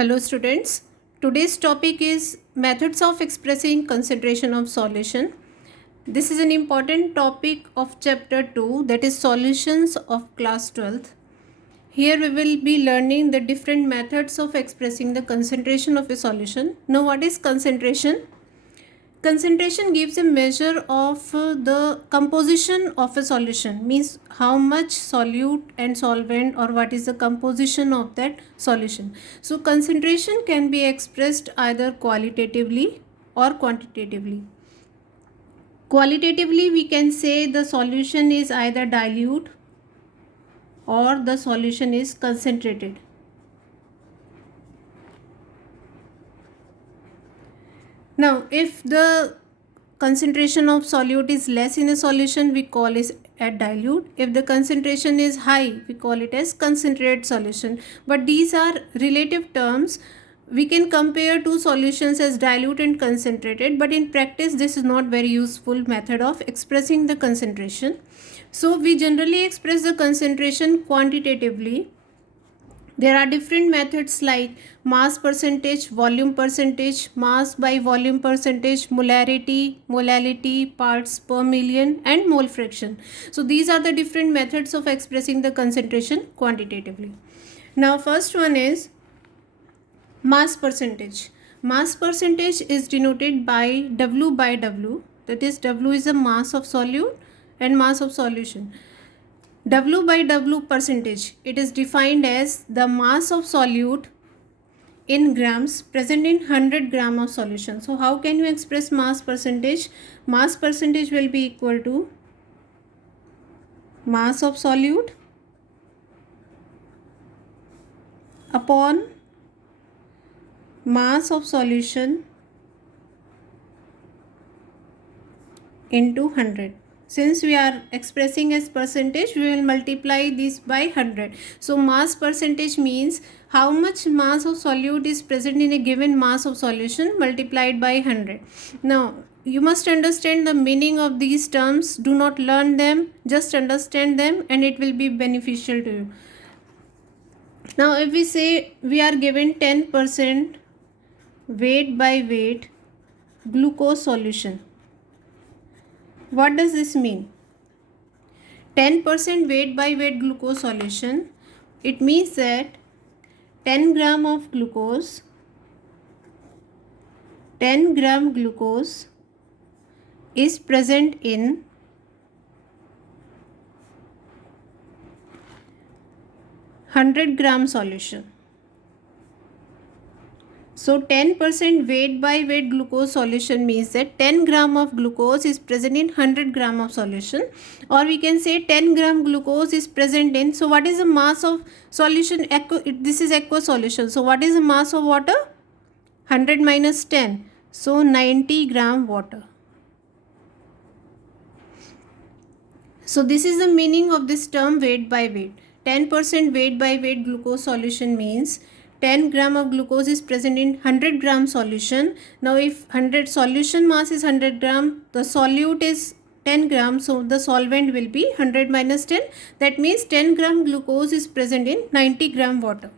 Hello students, today's topic is methods of expressing concentration of solution. This is an important topic of chapter 2, that is solutions of class 12th. Here we will be learning the different methods of expressing the concentration of a solution. Now what is concentration? Concentration gives a measure of the composition of a solution, means how much solute and solvent or what is the composition of that solution. So concentration can be expressed either qualitatively or quantitatively. Qualitatively we can say the solution is either dilute or the solution is concentrated. Now, if the concentration of solute is less in a solution, we call it a dilute. If the concentration is high, we call it as concentrated solution. But these are relative terms. We can compare two solutions as dilute and concentrated, but in practice, this is not very useful method of expressing the concentration. So, we generally express the concentration quantitatively. There are different methods like mass percentage, volume percentage, mass by volume percentage, molality, parts per million, and mole fraction. So these are the different methods of expressing the concentration quantitatively. Now first one is mass percentage. Mass percentage is denoted by W by W. That is, W is the mass of solute and mass of solution. W by W percentage, it is defined as the mass of solute in grams present in 100 gram of solution. So how can you express mass percentage? Mass percentage will be equal to mass of solute upon mass of solution into 100. Since we are expressing as percentage, we will multiply this by 100. So mass percentage means how much mass of solute is present in a given mass of solution multiplied by 100. Now you must understand the meaning of these terms. Do not learn them, just understand them and it will be beneficial to you. Now if we say we are given 10% weight by weight glucose solution, what does this mean? 10% weight by weight glucose solution, it means that 10 gram of glucose, 10 gram glucose is present in 100 gram solution. So 10% weight by weight glucose solution means that 10 gram of glucose is present in 100 gram of solution, or we can say 10 gram glucose is present in, so what is the mass of solution? This is aqueous solution. So what is the mass of water? 100 minus 10. So 90 gram water. So this is the meaning of this term weight by weight. 10% weight by weight glucose solution means 10 gram of glucose is present in 100 gram solution. Now if 100 solution mass is 100 gram, the solute is 10 gram, so the solvent will be 100 minus 10. That means 10 gram glucose is present in 90 gram water.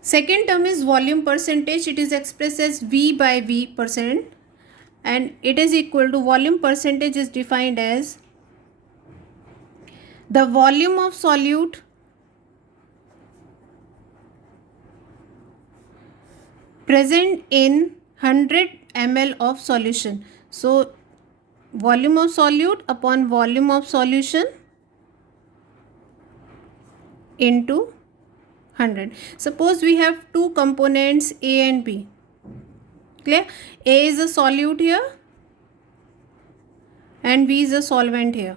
Second term is volume percentage. It is expressed as V by V percent and it is equal to, volume percentage is defined as the volume of solute present in 100 ml of solution. So volume of solute upon volume of solution into 100. Suppose we have two components A and B. Clear? A is a solute here and B is a solvent here.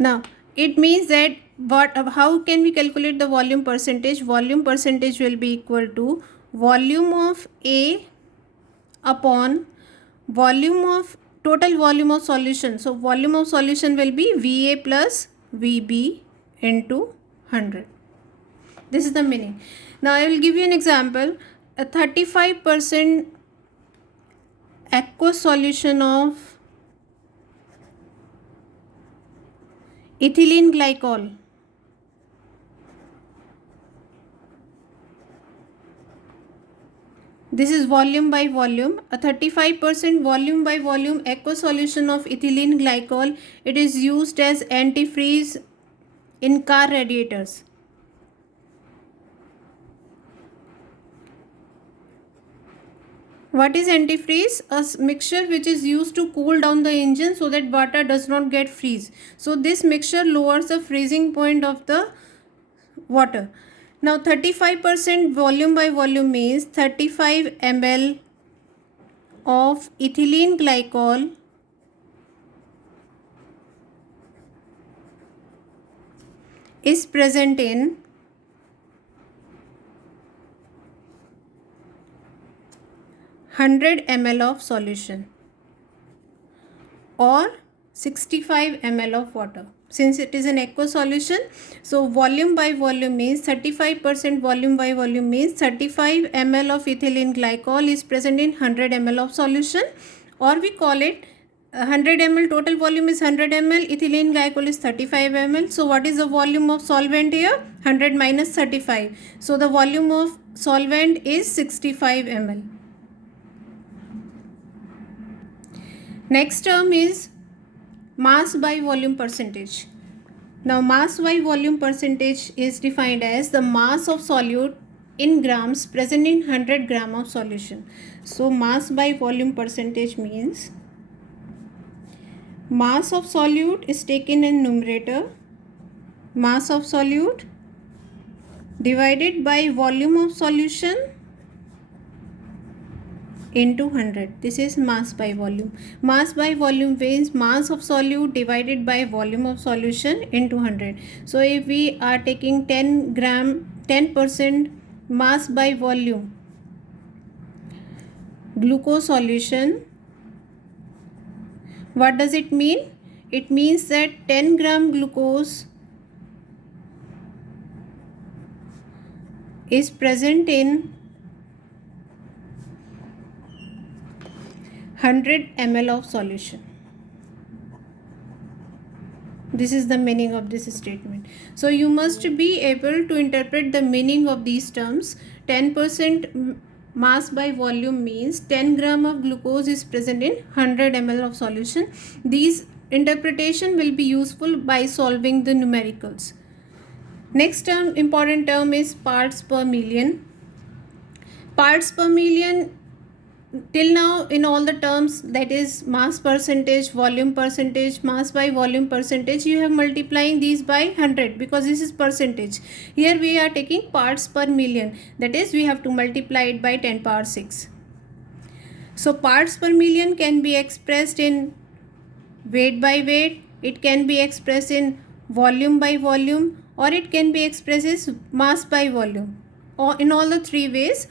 Now it means that how can we calculate the volume percentage? Volume percentage will be equal to volume of A upon volume of total volume of solution. So volume of solution will be VA plus VB into 100. This is the meaning. Now I will give you an example. A 35% aqueous solution of ethylene glycol This is volume by volume. A 35% volume by volume aqueous solution of ethylene glycol. It is used as antifreeze in car radiators. What is antifreeze? A mixture which is used to cool down the engine so that water does not get freeze. So this mixture lowers the freezing point of the water. Now 35% volume by volume means 35 ml of ethylene glycol is present in 100 ml of solution or 65 ml of water. Since it is an aqueous solution, so volume by volume means 35% volume by volume means 35 ml of ethylene glycol is present in 100 ml of solution, or we call it 100 ml. Total volume is 100 ml, ethylene glycol is 35 ml. So what is the volume of solvent here? 100 minus 35. So the volume of solvent is 65 ml. Next term is mass by volume percentage. Now mass by volume percentage is defined as the mass of solute in grams present in 100 gram of solution. So mass by volume percentage means mass of solute is taken in numerator, mass of solute divided by volume of solution into 100. This is mass by volume. Mass by volume means mass of solute divided by volume of solution into 100. So if we are taking 10% mass by volume glucose solution, what does it mean? It means that 10 gram glucose is present in 100 ml of solution. This is the meaning of this statement. So you must be able to interpret the meaning of these terms. 10% mass by volume means 10 gram of glucose is present in 100 ml of solution. These interpretation will be useful by solving the numericals. Next term, important term is parts per million. Parts per million, till now in all the terms, that is mass percentage, volume percentage, mass by volume percentage, you have multiplying these by 100 because this is percentage. Here we are taking parts per million, that is we have to multiply it by 10 power 6. So parts per million can be expressed in weight by weight, it can be expressed in volume by volume, or it can be expressed as mass by volume, or in all the three ways.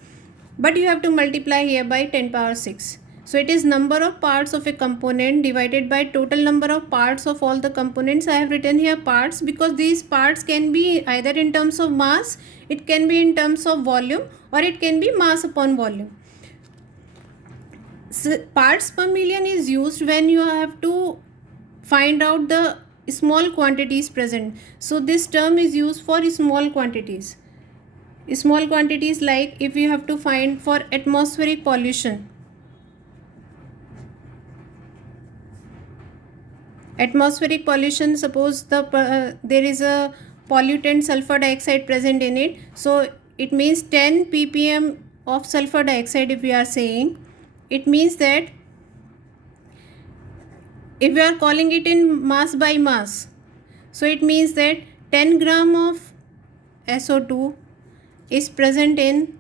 But you have to multiply here by 10 power 6. So it is number of parts of a component divided by total number of parts of all the components. I have written here parts because these parts can be either in terms of mass, it can be in terms of volume, or it can be mass upon volume. So parts per million is used when you have to find out the small quantities present. So this term is used for small quantities. Small quantities, like if you have to find for atmospheric pollution. Atmospheric pollution, suppose there is a pollutant sulfur dioxide present in it. So it means 10 ppm of sulfur dioxide. If we are saying, it means that if we are calling it in mass by mass, so it means that 10 gram of SO2 is present in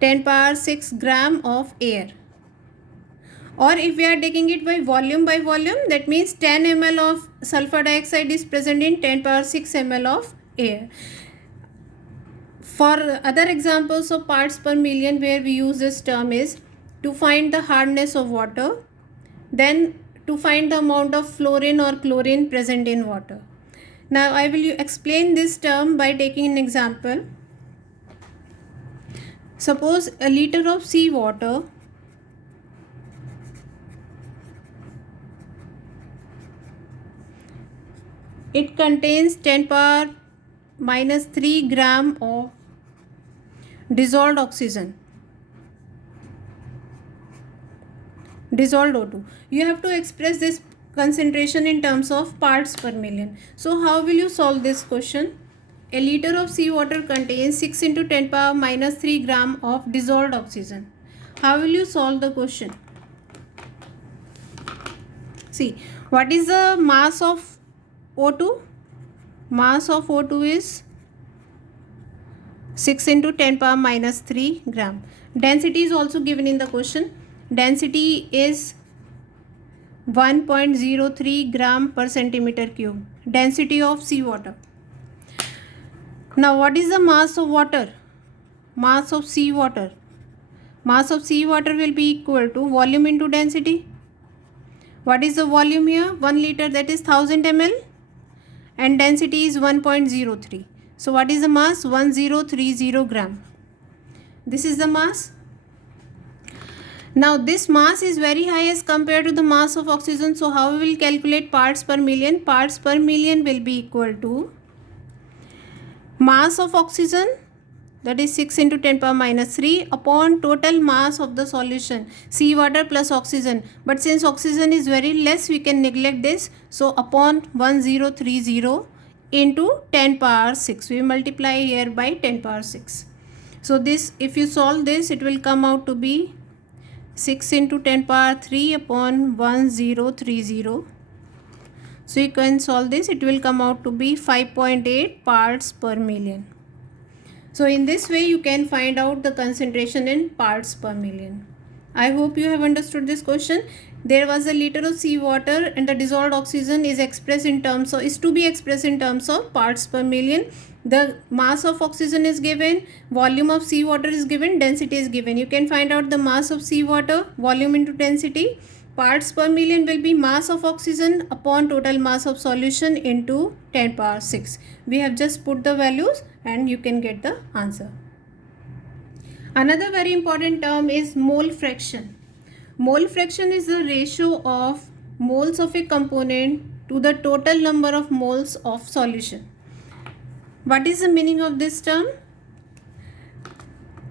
10 power 6 gram of air. Or if we are taking it by volume, that means 10 ml of sulfur dioxide is present in 10 power 6 ml of air. For other examples of parts per million where we use this term is to find the hardness of water, then to find the amount of fluorine or chlorine present in water. Now I will explain this term by taking an example. Suppose a liter of sea water it contains 10 power minus 3 gram of dissolved oxygen, dissolved O2. You have to express this concentration in terms of parts per million. So how will you solve this question? A liter of seawater contains 6 into 10 power minus 3 gram of dissolved oxygen. How will you solve the question? See, what is the mass of O2? Mass of O2 is 6 into 10 power minus 3 gram. Density is also given in the question. Density is 1.03 gram per centimeter cube. Density of seawater. Now what is the mass of water? Mass of seawater. Mass of seawater will be equal to volume into density. What is the volume here? 1 liter, that is 1000 ml, and density is 1.03. So what is the mass? 1030 gram. This is the mass. Now this mass is very high as compared to the mass of oxygen. So how we will calculate parts per million? Parts per million will be equal to mass of oxygen, that is 6 into 10 power minus 3 upon total mass of the solution, seawater plus oxygen. But since oxygen is very less, we can neglect this. So upon 1030 into 10 power 6. We multiply here by 10 power 6. So this, if you solve this, it will come out to be 6 into 10 power 3 upon 1030. So you can solve this, it will come out to be 5.8 parts per million. So in this way you can find out the concentration in parts per million. I hope you have understood this question. There was a liter of seawater and the dissolved oxygen is expressed in terms of, is to be expressed in terms of parts per million. The mass of oxygen is given, volume of seawater is given, density is given. You can find out the mass of seawater, volume into density. Parts per million will be mass of oxygen upon total mass of solution into 10 power 6. We have just put the values and you can get the answer. Another very important term is mole fraction. Mole fraction is the ratio of moles of a component to the total number of moles of solution. What is the meaning of this term?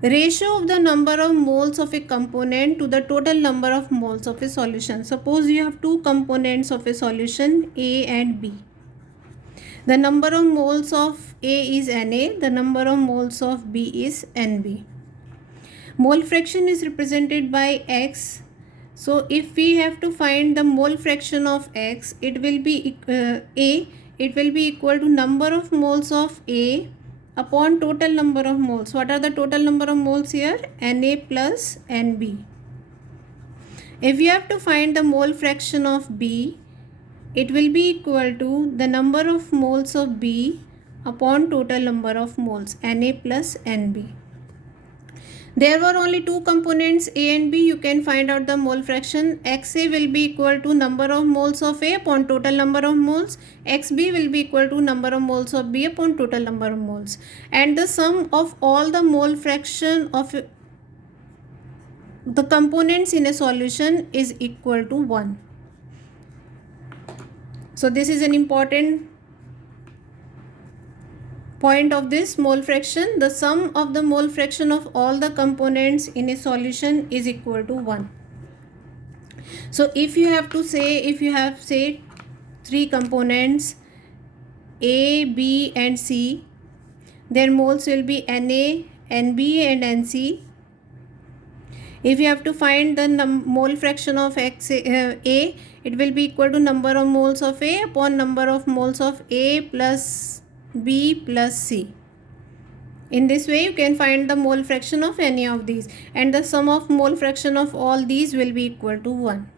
Ratio of the number of moles of a component to the total number of moles of a solution. Suppose you have two components of a solution, A and B. The number of moles of A is Na, the number of moles of B is Nb. Mole fraction is represented by X. So if we have to find the mole fraction of X, it will be A, it will be equal to number of moles of A upon total number of moles. What are the total number of moles here? Na plus Nb. If you have to find the mole fraction of B, it will be equal to the number of moles of B upon total number of moles, Na plus Nb. There were only two components, A and B. You can find out the mole fraction. Xa will be equal to number of moles of A upon total number of moles. Xb will be equal to number of moles of B upon total number of moles. And the sum of all the mole fraction of the components in a solution is equal to 1. So this is an important point of this mole fraction. The sum of the mole fraction of all the components in a solution is equal to 1. So if you have to say, if you have say three components A, B and C, their moles will be Na, Nb and Nc. If you have to find the mole fraction of A, it will be equal to number of moles of A upon number of moles of A plus B plus C. In this way you can find the mole fraction of any of these, and the sum of mole fraction of all these will be equal to 1.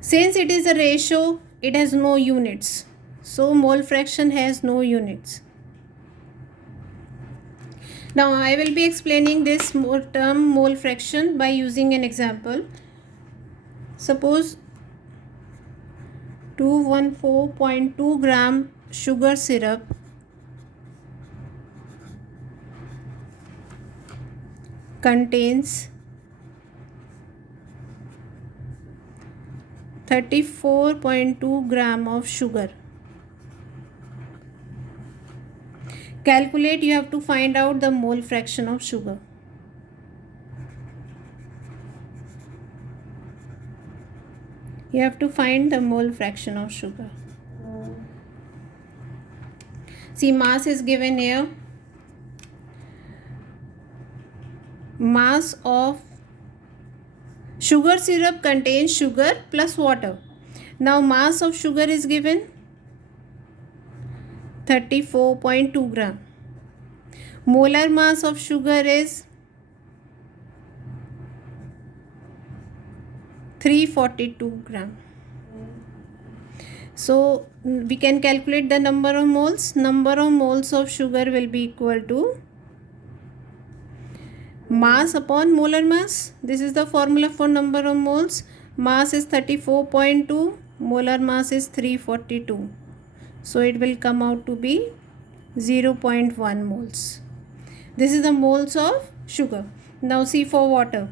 Since it is a ratio, it has no units. So mole fraction has no units. Now I will be explaining this term mole fraction by using an example. Suppose 214.2 gram sugar syrup contains 34.2 gram of sugar. Calculate, you have to find out the mole fraction of sugar. You have to find the mole fraction of sugar. See, mass is given here. Mass of sugar syrup contains sugar plus water. Now mass of sugar is given 34.2 gram. Molar mass of sugar is 342 gram. So we can calculate the number of moles. Number of moles of sugar will be equal to mass upon molar mass. This is the formula for number of moles. Mass is 34.2, molar mass is 342. So it will come out to be 0.1 moles. This is the moles of sugar. Now see for water.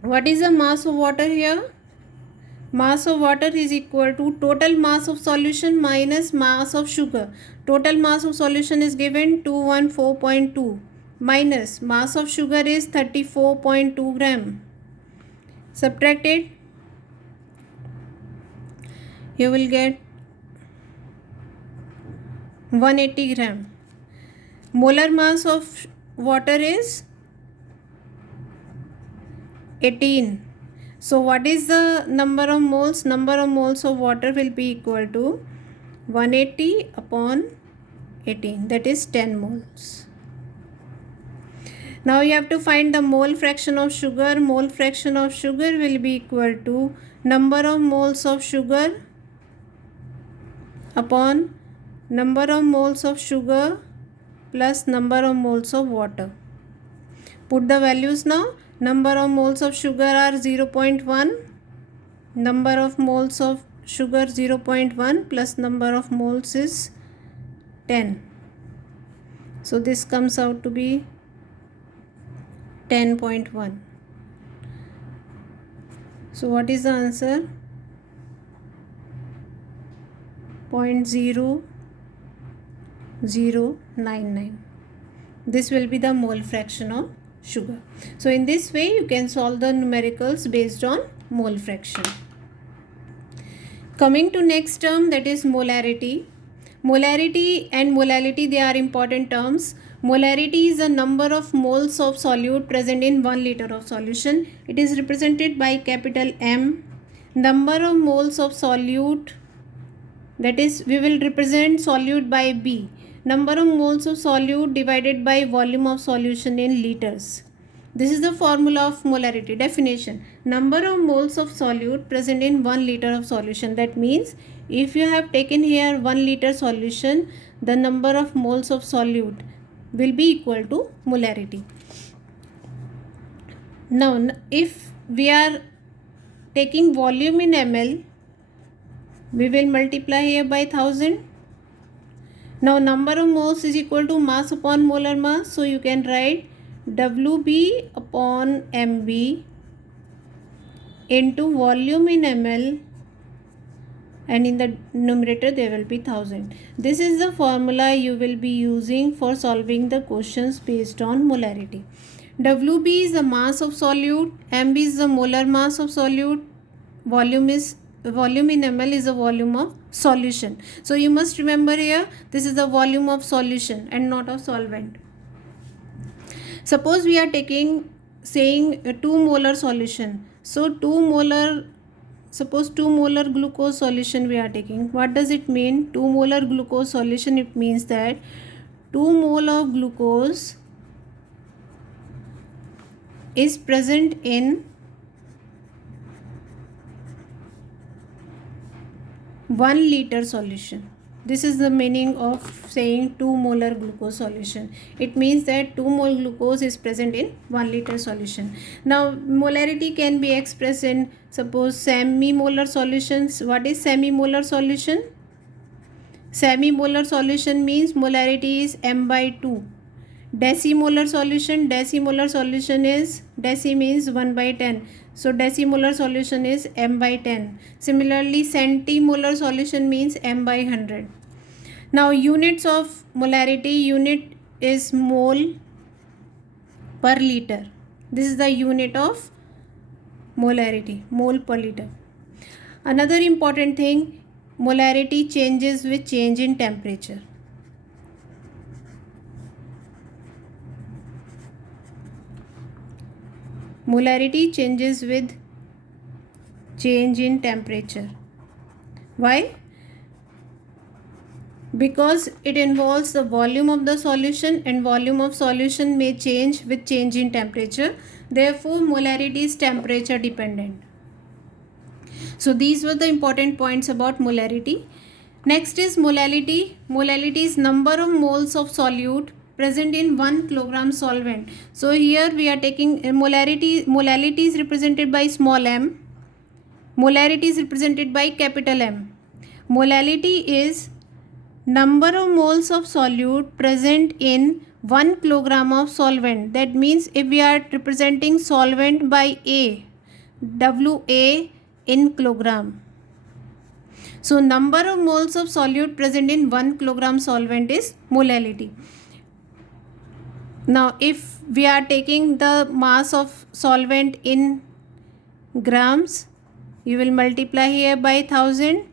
What is the mass of water here? Mass of water is equal to total mass of solution minus mass of sugar. Total mass of solution is given 214.2 minus mass of sugar is 34.2 gram. Subtract it. You will get 180 gram. Molar mass of water is 18. So what is the number of moles? Number of moles of water will be equal to 180 upon 18, that is 10 moles. Now you have to find the mole fraction of sugar. Mole fraction of sugar will be equal to number of moles of sugar upon number of moles of sugar plus number of moles of water. Put the values now. Number of moles of sugar are 0.1. Number of moles of sugar 0.1 plus number of moles is 10. So this comes out to be 10.1. So what is the answer? 0.0099. This will be the mole fraction of sugar. So in this way you can solve the numericals based on mole fraction. Coming to next term, that is molarity. Molarity and molality, they are important terms. Molarity is the number of moles of solute present in 1 liter of solution. It is represented by capital M. Number of moles of solute, that is, we will represent solute by B. Number of moles of solute divided by volume of solution in liters. This is the formula of molarity. Definition: number of moles of solute present in 1 liter of solution. That means if you have taken here 1 liter solution, the number of moles of solute will be equal to molarity. Now if we are taking volume in ml, we will multiply here by 1000. Now number of moles is equal to mass upon molar mass. So you can write WB upon MB into volume in ml, and in the numerator there will be 1000. This is the formula you will be using for solving the questions based on molarity. WB is the mass of solute, MB is the molar mass of solute, volume in ml is the volume of solution. So you must remember here, this is the volume of solution and not of solvent. Suppose we are saying a 2 molar solution. So 2 molar glucose solution we are taking. What does it mean? 2 molar glucose solution, it means that 2 mole of glucose is present in 1 liter solution. This is the meaning of saying 2 molar glucose solution. It means that 2 mole glucose is present in 1 liter solution. Now molarity can be expressed in, suppose, semi-molar solutions. What is semi-molar solution? Semi-molar solution means molarity is m by 2. Decimolar solution is, deci means 1 by 10. So decimolar solution is m by 10. Similarly, centimolar solution means m by 100. Now units of molarity, unit is mole per liter. This is the unit of molarity, mole per liter. Another important thing, molarity changes with change in temperature. Molarity changes with change in temperature. Why? Because it involves the volume of the solution, and volume of solution may change with change in temperature. Therefore, molarity is temperature dependent. So these were the important points about molarity. Next is molality. Molality is number of moles of solute present in 1 kilogram solvent. So here we are taking molarity. Molality is represented by small m. Molarity is represented by capital M. Molality is number of moles of solute present in 1 kilogram of solvent. That means if we are representing solvent by A, WA in kilogram. So number of moles of solute present in 1 kilogram solvent is molality. Now if we are taking the mass of solvent in grams, you will multiply here by 1000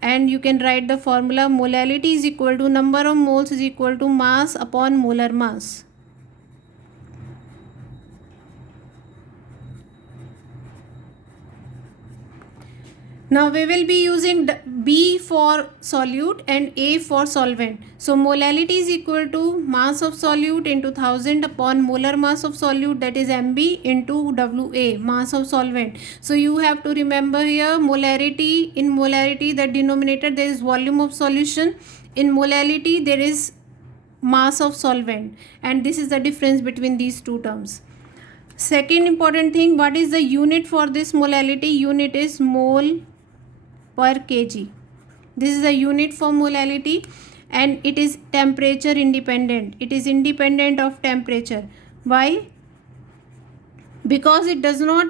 and you can write the formula molality is equal to number of moles is equal to mass upon molar mass. Now we will be using B for solute and A for solvent. So molality is equal to mass of solute into 1000 upon molar mass of solute, that is MB, into WA, mass of solvent. So you have to remember here molarity, in molarity the denominator there is volume of solution, in molality there is mass of solvent, and this is the difference between these two terms. Second important thing, what is the unit for this molality? Unit is mole per kg. This is the unit for molality, and it is temperature independent. It is independent of temperature. Why? Because it does not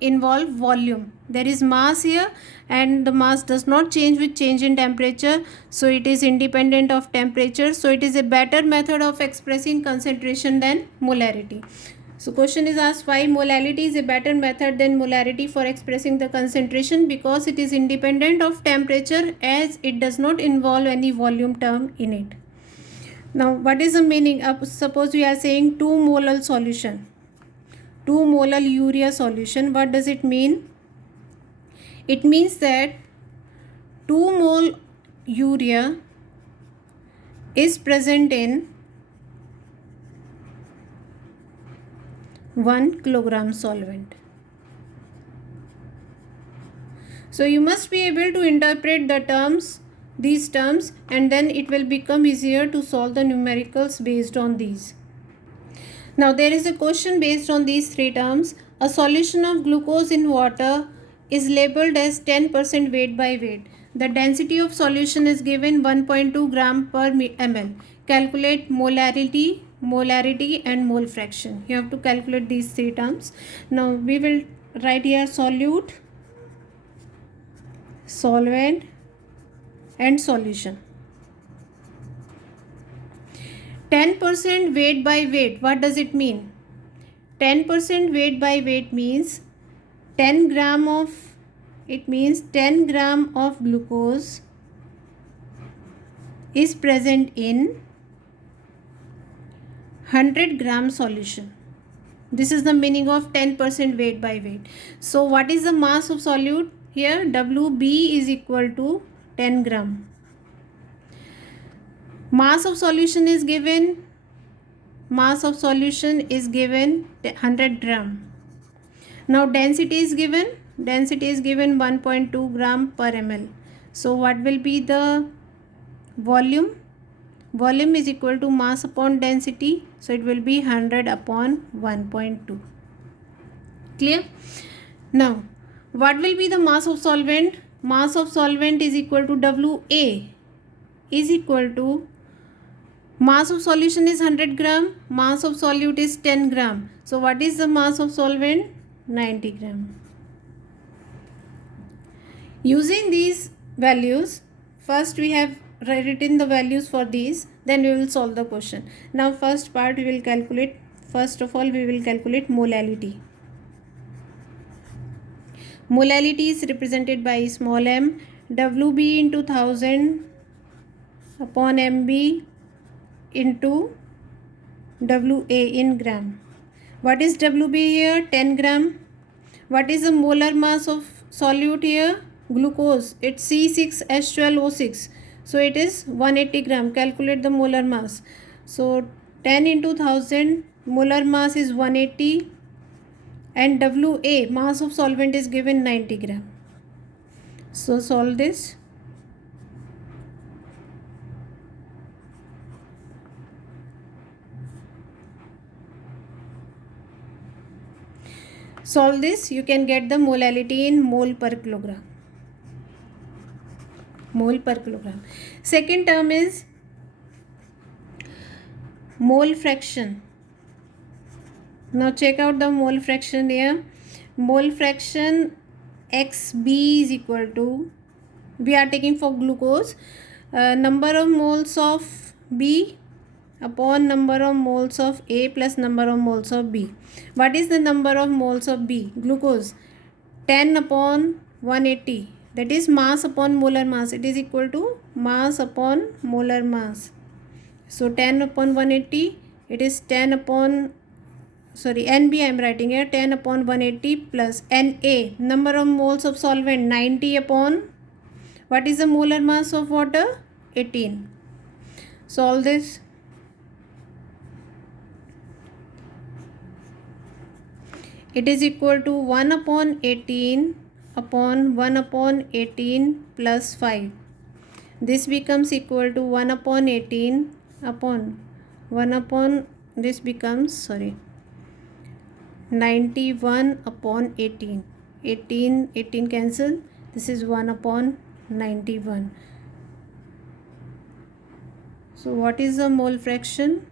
involve volume. There is mass here and the mass does not change with change in temperature, so it is independent of temperature. So it is a better method of expressing concentration than molarity. So question is asked, why molality is a better method than molarity for expressing the concentration? Because it is independent of temperature, as it does not involve any volume term in it. Now what is the meaning? Suppose we are saying 2 molar solution, 2 molar urea solution. What does it mean? It means that 2 mole urea is present in 1 kilogram solvent. So you must be able to interpret the terms, these terms, and then it will become easier to solve the numericals based on these. Now there is a question based on these 3 terms. A solution of glucose in water is labeled as 10% weight by weight. The density of solution is given 1.2 gram per ml. Calculate molarity and mole fraction. You have to calculate these 3 terms. Now we will write here solute, solvent and solution. 10% weight by weight, what does it mean? 10% weight by weight means 10 gram of, it means 10 gram of glucose is present in 100 gram solution. This is the meaning of 10% weight by weight. So what is the mass of solute? Here WB is equal to 10 gram. Mass of solution is given, 100 gram. Now density is given 1.2 gram per ml. So what will be the volume? Volume is equal to mass upon density, so it will be 100 upon 1.2. Clear? Now what will be the mass of solvent? Mass of solvent is equal to WA is equal to Mass of solution is 100 gram, mass of solute is 10 gram. So what is the mass of solvent? 90 gram. Using these values, first we have written the values for these, then we will solve the question. Now first part we will calculate, first of all we will calculate molality. Molality is represented by small m, WB into 1000 upon MB into WA in gram. What is WB here? 10 gram. What is the molar mass of solute here? Glucose. It's C6H12O6. So it is 180 gram. Calculate the molar mass. So 10 into 1000, molar mass is 180, and WA, mass of solvent, is given 90 gram. So solve this. Solve this, you can get the molality in mole per kilogram. Mole per kilogram. Second term is mole fraction. Now check out the mole fraction here. Mole fraction XB is equal to, we are taking for glucose, number of moles of B upon number of moles of A plus number of moles of B. What is the number of moles of B? Glucose. 10 upon 180. That is mass upon molar mass. It is equal to mass upon molar mass. So 10 upon 180. It is 10 upon, sorry, NB I am writing here, 10 upon 180 plus NA, number of moles of solvent, 90 upon, what is the molar mass of water? 18. Solve this. It is equal to 1 upon 18 upon 1 upon 18 plus 5. This becomes equal to 1 upon 18 upon 1 upon, this becomes, sorry, 91 upon 18. 18 cancel. This is 1 upon 91. So what is the mole fraction?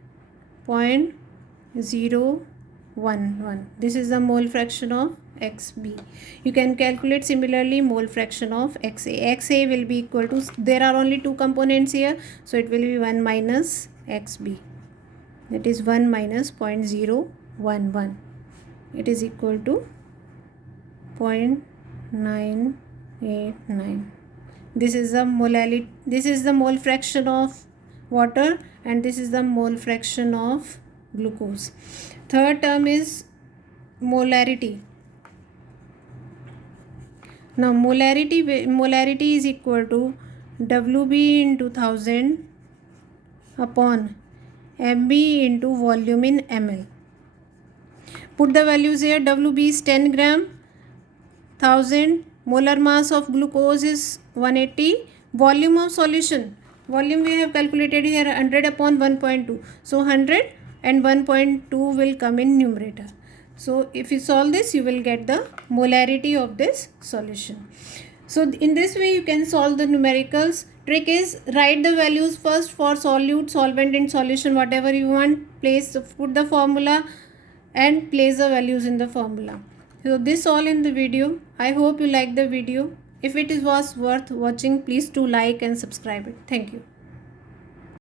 0.011. This is the mole fraction of XB. You can calculate similarly mole fraction of XA. XA will be equal to, there are only two components here, so it will be 1 minus XB. That is 1 minus 0.011. It is equal to 0.989. This is the molality, this is the mole fraction of water, and this is the mole fraction of glucose. Third term is molarity. Now molarity is equal to WB into 1000 upon MB into volume in ml. Put the values here. WB is 10 gram, 1000, molar mass of glucose is 180, volume of solution, volume we have calculated here 100 upon 1.2. So 100 and 1.2 will come in numerator. So if you solve this, you will get the molarity of this solution. So in this way you can solve the numericals. Trick is, write the values first for solute, solvent and solution, whatever you want. Put the formula and place the values in the formula. So this all in the video. I hope you like the video. If it was worth watching, please do like and subscribe it. Thank you.